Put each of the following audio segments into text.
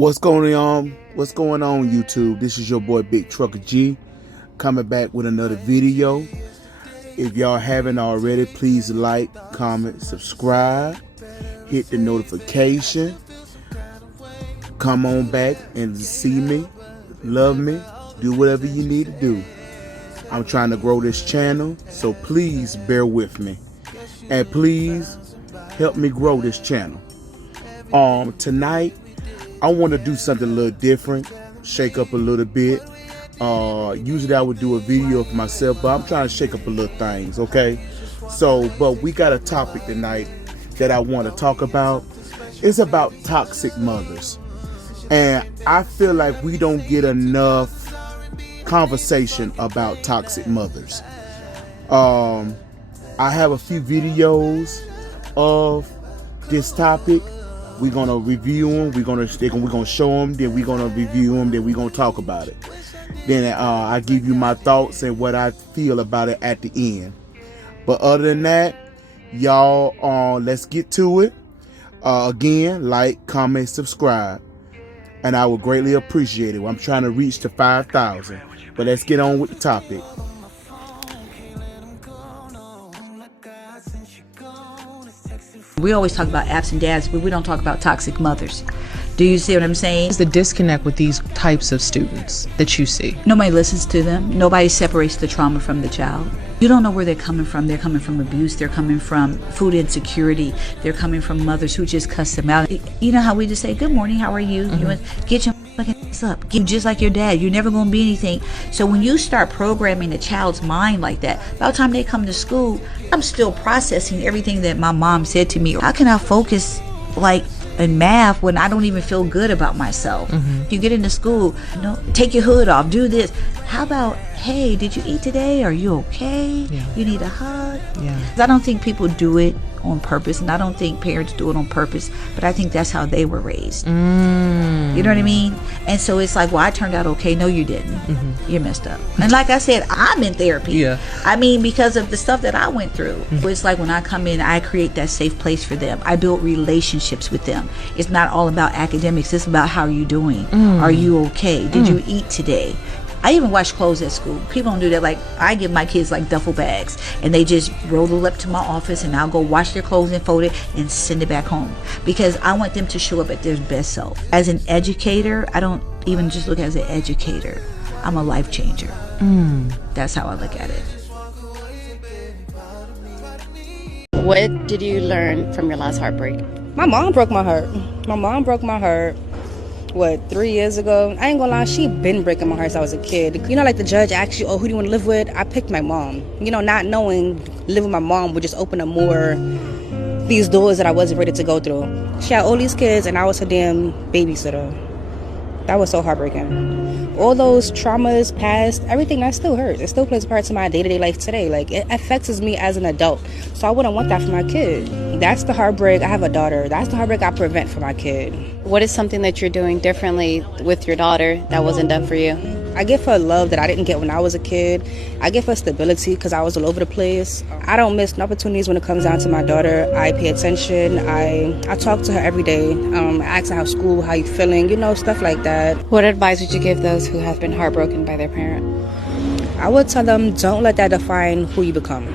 What's going on? What's going on, YouTube? This is your boy Big Trucker G, coming back with another video. If y'all haven't already, please like, comment, subscribe, hit the notification. Come on back and see me, love me, do whatever you need to do. I'm trying to grow this channel, so please bear with me. And please help me grow this channel. Tonight, I want to do something a little different, shake up a little bit. Usually I would do a video for myself, but I'm trying to shake up a little things, okay? But we got a topic tonight that I want to talk about. It's about toxic mothers. And I feel like we don't get enough conversation about toxic mothers. I have a few videos of this topic. We're gonna review them. We're gonna show them. Then we're gonna review them. Then we're gonna talk about it. Then I give you my thoughts and what I feel about it at the end. But other than that, y'all, let's get to it. Again, like, comment, subscribe, and I would greatly appreciate it. I'm trying to reach to 5,000. But let's get on with the topic. We always talk about absent dads, but we don't talk about toxic mothers. Do you see what I'm saying? What's the disconnect with these types of students that you see? Nobody listens to them. Nobody separates the trauma from the child. You don't know where they're coming from. They're coming from abuse. They're coming from food insecurity. They're coming from mothers who just cuss them out. You know how we just say, good morning, how are you? You want get your fucking up. Get just like your dad. You're never going to be anything. So when you start programming a child's mind like that, by the time they come to school, I'm still processing everything that my mom said to me. How can I focus like in math when I don't even feel good about myself? You get into school, take your hood off, do this. How about, hey, did you eat today? Are you okay? You need a hug? I don't think people do it on purpose, and I don't think parents do it on purpose, but I think that's how they were raised. You know what I mean? And so it's like, well, I turned out okay. No, you didn't. You messed up. And like I said, I'm in therapy. I mean, because of the stuff that I went through. It's like when I come in, I create that safe place for them. I build relationships with them. It's not all about academics. It's about how are you doing? Are you okay? Did you eat today? I even wash clothes at school. People don't do that. Like, I give my kids like duffel bags, and they just roll up to my office, and I'll go wash their clothes and fold it and send it back home, because I want them to show up at their best self. As an educator, I don't even just look as an educator. I'm a life changer. That's how I look at it. What did you learn from your last heartbreak? My mom broke my heart. My mom broke my heart. 3 years ago? I ain't gonna lie, she been breaking my heart since I was a kid. You know, like the judge asked you, oh, who do you want to live with? I picked my mom. You know, not knowing living with my mom would just open up more these doors that I wasn't ready to go through. She had all these kids, and I was her damn babysitter. That was so heartbreaking. All those traumas past, everything that still hurts. It still plays a part in my day-to-day life today. Like, it affects me as an adult. So I wouldn't want that for my kid. That's the heartbreak. I have a daughter. That's the heartbreak I prevent for my kid. What is something that you're doing differently with your daughter that wasn't done for you? I give her love that I didn't get when I was a kid. I give her stability because I was all over the place. I don't miss opportunities when it comes down to my daughter. I pay attention. I talk to her every day. I ask her how school, how you feeling, you know, stuff like that. What advice would you give those who have been heartbroken by their parent? I would tell them, don't let that define who you become.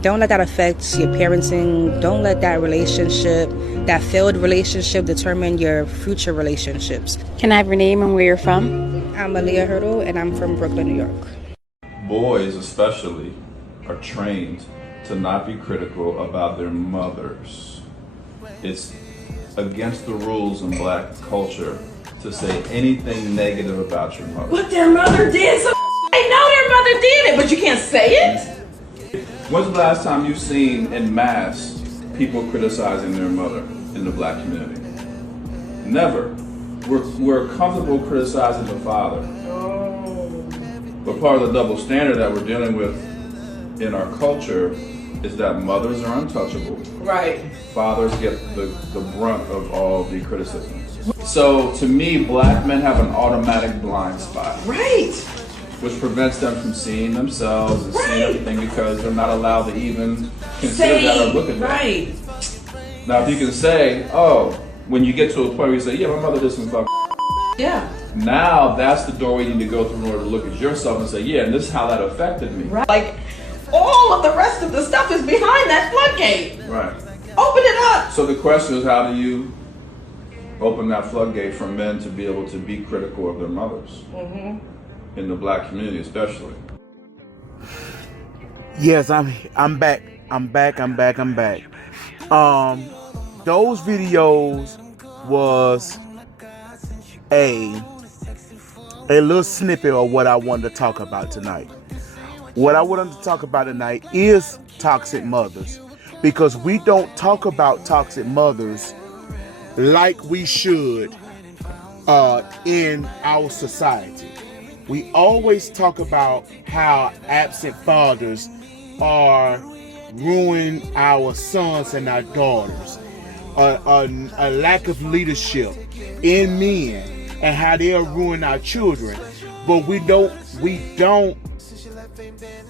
Don't let that affect your parenting. Don't let that relationship, that failed relationship, determine your future relationships. Can I have your name and where you're from? I'm Aaliyah Hurdle, and I'm from Brooklyn, New York. Boys especially are trained to not be critical about their mothers. It's against the rules in black culture to say anything negative about your mother. But their mother did, so they know their mother did it, but you can't say it. When's the last time you've seen in mass people criticizing their mother in the black community? Never. We're comfortable criticizing the father. But part of the double standard that we're dealing with in our culture is that mothers are untouchable. Right. Fathers get the brunt of all the criticisms. So to me, black men have an automatic blind spot. Right. Which prevents them from seeing themselves and seeing everything, because they're not allowed to even consider that or look at that. Right. Now, if you can say, oh, when you get to a point where you say, yeah, my mother did some fuck. Yeah. Now that's the door you need to go through in order to look at yourself and say, yeah, and this is how that affected me. Right. Like, all of the rest of the stuff is behind that floodgate. Right. Open it up. So the question is, how do you open that floodgate for men to be able to be critical of their mothers? In the black community especially. Yes, I'm back. I'm back. Those videos was a little snippet of what I wanted to talk about tonight. What I wanted to talk about tonight is toxic mothers, because we don't talk about toxic mothers like we should in our society. We always talk about how absent fathers are ruining our sons and our daughters, a lack of leadership in men, and how they'll ruin our children. But we don't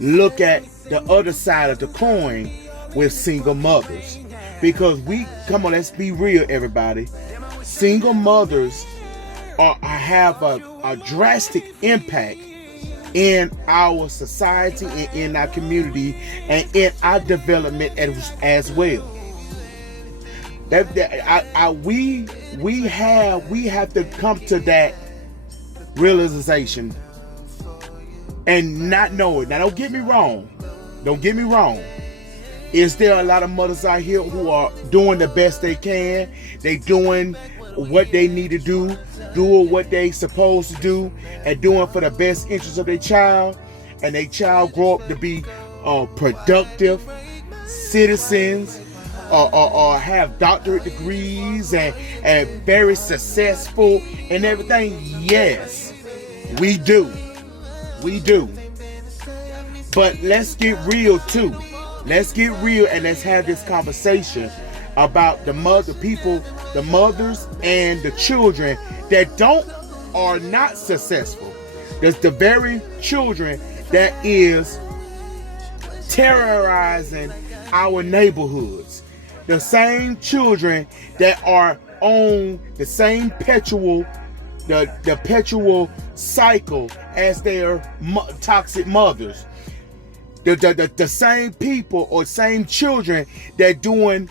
look at the other side of the coin with single mothers, because let's be real, everybody. Single mothers have a drastic impact in our society and in our community and in our development as well. We have to come to that realization and not know it. Now, don't get me wrong. Is there a lot of mothers out here who are doing the best they can? They doing what they need to do, doing what they supposed to do, and doing for the best interest of their child, and their child grow up to be productive citizens, or have doctorate degrees and very successful and everything. Yes, we do. But let's get real too. Let's get real and let's have this conversation about the mothers and the children that are not successful. There's the very children that is terrorizing our neighborhoods. The same children that are on the same perpetual cycle as their toxic mothers. The same people or same children that doing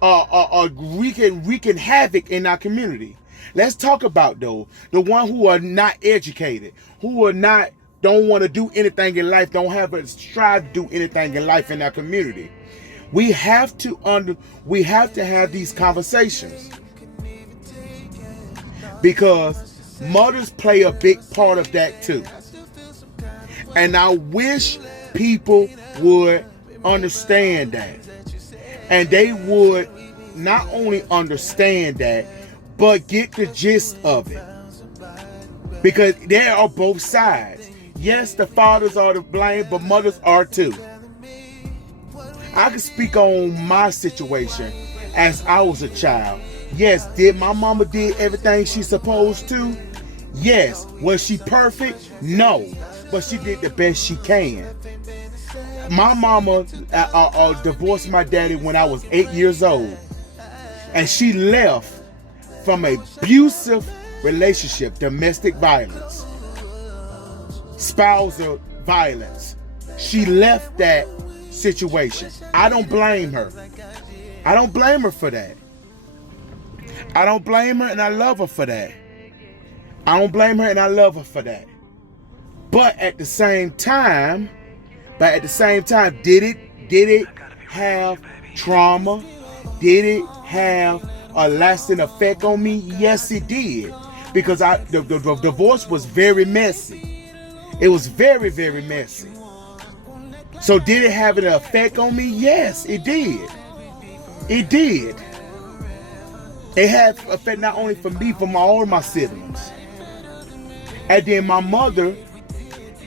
wreaking havoc in our community. Let's talk about those. The ones who are not educated, who are don't want to do anything in life, don't have a strive to do anything in life in our community. We have to have these conversations, because mothers play a big part of that too. And I wish people would understand that, and they would not only understand that, but get the gist of it, because there are both sides. Yes, the fathers are to blame, but mothers are too. I can speak on my situation as I was a child. Yes, did my mama did everything she's supposed to? Yes. Was she perfect? No, but she did the best she can. My mama divorced my daddy when I was 8 years old, and she left from an abusive relationship, domestic violence, spousal violence. She left that situation. I don't blame her. I don't blame her for that. I don't blame her, and I love her for that. I don't blame her, and I love her for that. But at the same time, did it have trauma? Did it have a lasting effect on me? Yes, it did. Because the divorce was very messy. It was very, very messy. So did it have an effect on me? Yes, it did. It did. It had effect not only for me, for all my siblings. And then my mother,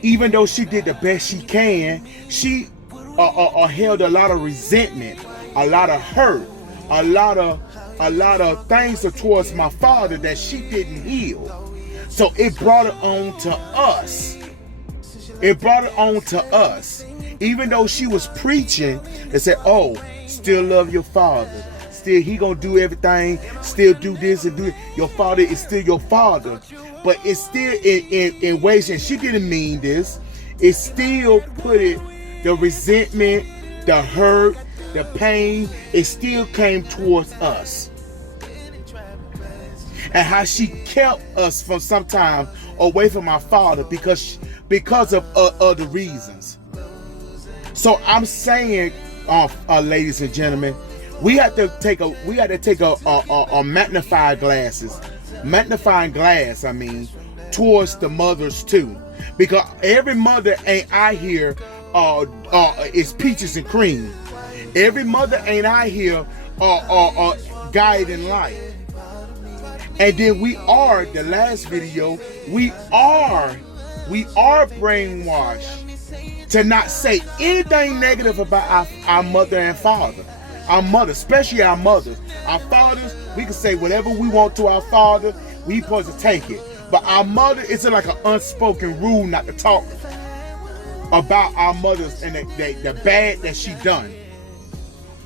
even though she did the best she can, she held a lot of resentment, a lot of hurt, a lot of things towards my father that she didn't heal. So it brought it on to us. Even though she was preaching and said, oh, still love your father, still, he gonna do everything, still do this and do it. Your father is still your father, but it's still in ways, and she didn't mean this. It still put it, the resentment, the hurt, the pain, it still came towards us. And how she kept us from sometimes away from our father because of other reasons. So I'm saying, ladies and gentlemen, we have to take a magnifying glass, I mean, towards the mothers too, because every mother ain't out here is peaches and cream. Every mother ain't out here guiding life. And then we are, the last video, we are brainwashed to not say anything negative about our mother and father. Our mother, especially our mothers. Our fathers, we can say whatever we want to our father, we supposed to take it. But our mother, it's like an unspoken rule not to talk about our mothers and the bad that she done,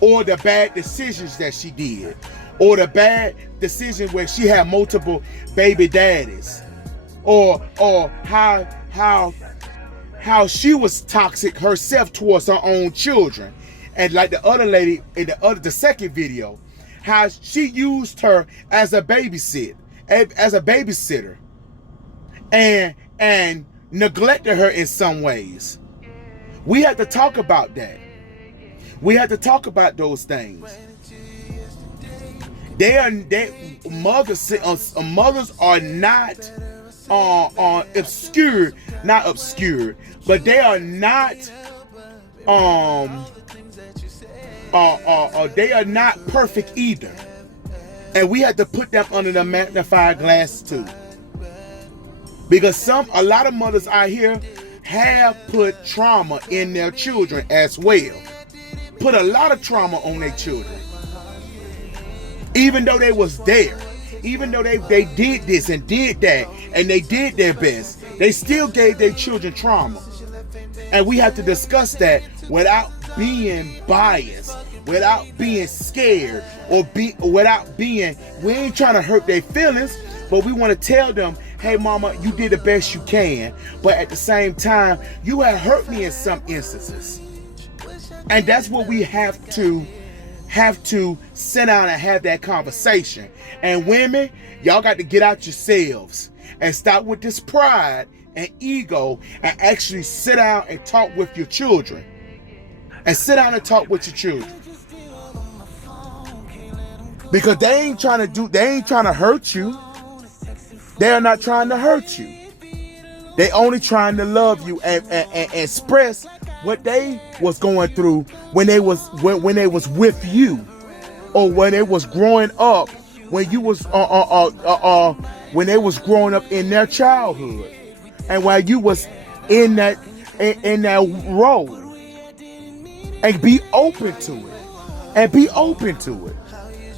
or the bad decisions that she did, or the bad decision where she had multiple baby daddies, or how she was toxic herself towards her own children. And like the other lady in the second video, how she used her as a babysitter, and neglected her in some ways. We have to talk about that. We have to talk about those things. Mothers are not obscure, but they are not they are not perfect either. And we have to put them under the magnifying glass too. Because a lot of mothers out here have put trauma in their children as well. Put a lot of trauma on their children. Even though they was there, even though they did this and did that, and they did their best, they still gave their children trauma. And we have to discuss that without being biased, without being scared, we ain't trying to hurt their feelings, but we want to tell them, hey mama, you did the best you can, but at the same time, you have hurt me in some instances. And that's what we have to sit down and have that conversation. And women, y'all got to get out yourselves and stop with this pride and ego and actually sit down and talk with your children. And sit down and talk with your children. Because they ain't trying to hurt you. They are not trying to hurt you. They only trying to love you and express what they was going through when they was with you, or when they was growing up, when you was when they was growing up in their childhood, and while you was in that role. And be open to it.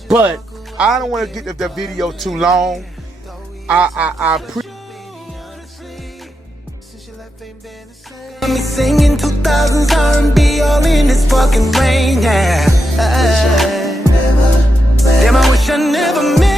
But I don't want to get the video too long. I me singing 2000s R&B all in this fucking rain, yeah. Damn, I wish I never met